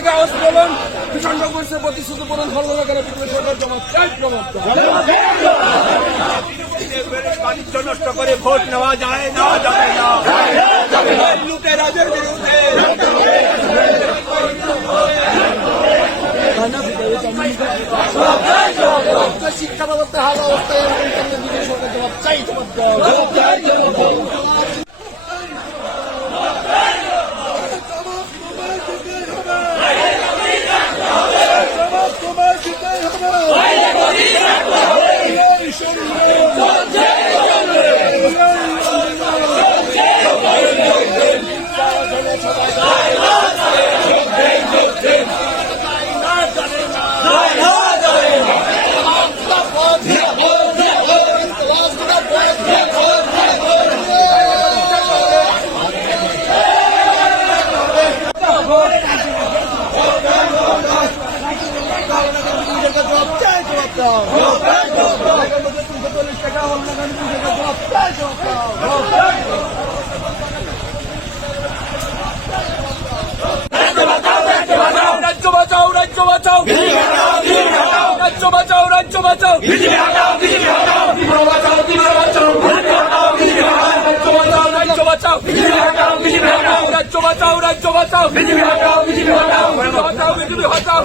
থেকে আওয়াজ তুলুন, ভীষণ করছে প্রতিশ্রুতি পূরণ হলো না কেন? বিপ্লবী সরকার জবাব চাই, জবাব বাণিজ্য নষ্ট করে ভোট নেওয়া যায় না, যাবে না। লুটেরাদের বিরুদ্ধে শিক্ষা ব্যবস্থা হাল অবস্থায় বিজেপি সরকার জবাব চাই, জবাব রাজ্য বাঁচাও, রাজ্য বাঁচাও, রাজ্য বাঁচাও, রাজ্য বাঁচাও, রাজ্য বাঁচাও, রাজ্য বাঁচাও, রাজ্য বাঁচাও, বিজেপি হটাও, বিজেপি হটাও, বিজেপি হটাও,